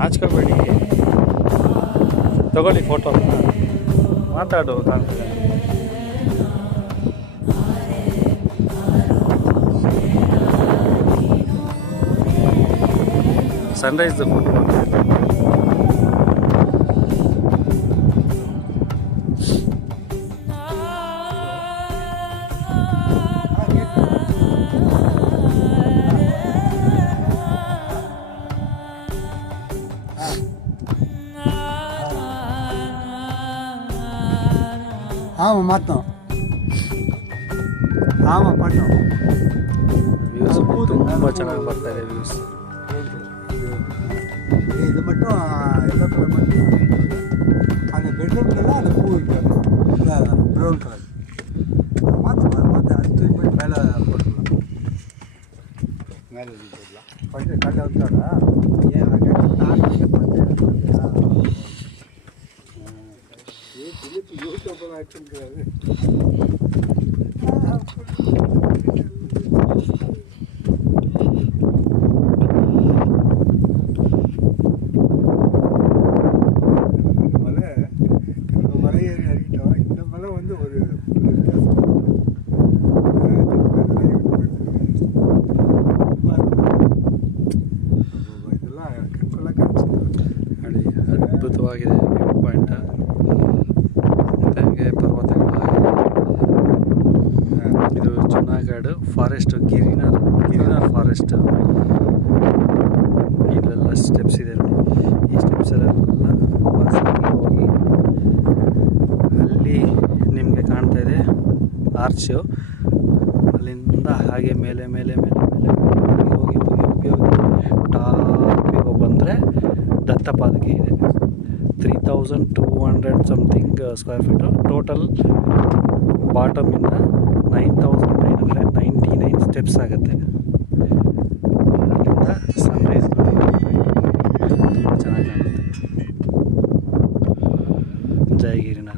ನಾಚ್ಕೋಬೇಡಿ, ತಗೊಳ್ಳಿ ಫೋಟೋ, ಮಾತಾಡು. ಕಾಣ್ತದೆ ಸನ್ರೈಸ್ದು ಫೋಟೋ. ஆமாம் மாற்றோம். ஆமாம் பண்ணோம். ವ್ಯೂಸ್ ತುಂಬ ಚೆನ್ನಾಗಿ ಬರ್ತಾ ಇದೆ ವ್ಯೂಸ್. இது மட்டும் எல்லோ கலர் மட்டும் அந்த பெட்ரூம்லாம் அந்த பூ இருக்காது, ப்ரௌன் கலர். மாற்ற அது தூக்கி போய் மேலே போட்டுக்கலாம், மேலே போடலாம். பட்டு கல்லை வந்தாடா ஏன் யூடியூப்பில் வச்சுருக்காரு. மலை ஏறி அறிக்கிட்டோம். இந்த மலை வந்து ஒரு இதெல்லாம் ಕಣ್ಕೊಲ್ಲ ಕಾಣಿಸಿ ನೋಡಿ, ಅದ್ಭುತವಾಗಿದೆ ವ್ಯೂ ಪಾಯಿಂಟ್. ಹಾಗೆ ಪರ್ವತಗಳು. ಇದು ಜುನಾಗಢ ಫಾರೆಸ್ಟ್, ಗಿರಿನಾರ್ ಫಾರೆಸ್ಟ್. ಇಲ್ಲೆಲ್ಲ ಸ್ಟೆಪ್ಸ್ ಇದೆ ನೋಡಿ. ಈ ಸ್ಟೆಪ್ಸಲ್ಲೆಲ್ಲ ಹೋಗಿ ಅಲ್ಲಿ ನಿಮಗೆ ಕಾಣ್ತಾ ಇದೆ ಆರ್ಚು. ಅಲ್ಲಿಂದ ಹಾಗೆ ಮೇಲೆ ಮೇಲೆ ಮೇಲೆ ಮೇಲೆ ಹೋಗಿ ಹೋಗಿ ಹೋಗಿ ಟಾಪಿಗೆ ಬಂದರೆ ದತ್ತಪಾದಕೆ ಇದೆ. 3200 ಸಮಥಿಂಗ್ ಸ್ಕ್ವೇರ್ ಫೀಟು ಟೋಟಲ್. ಬಾಟಮಿಂದ 9999 ಸ್ಟೆಪ್ಸ್ ಆಗುತ್ತೆ. ಅಲ್ಲಿಂದ ಸನ್ರೈಸ್ ತುಂಬ ಚೆನ್ನಾಗಿ ಕಾಣುತ್ತೆ. ಜಯಗಿರಿನಾಥ.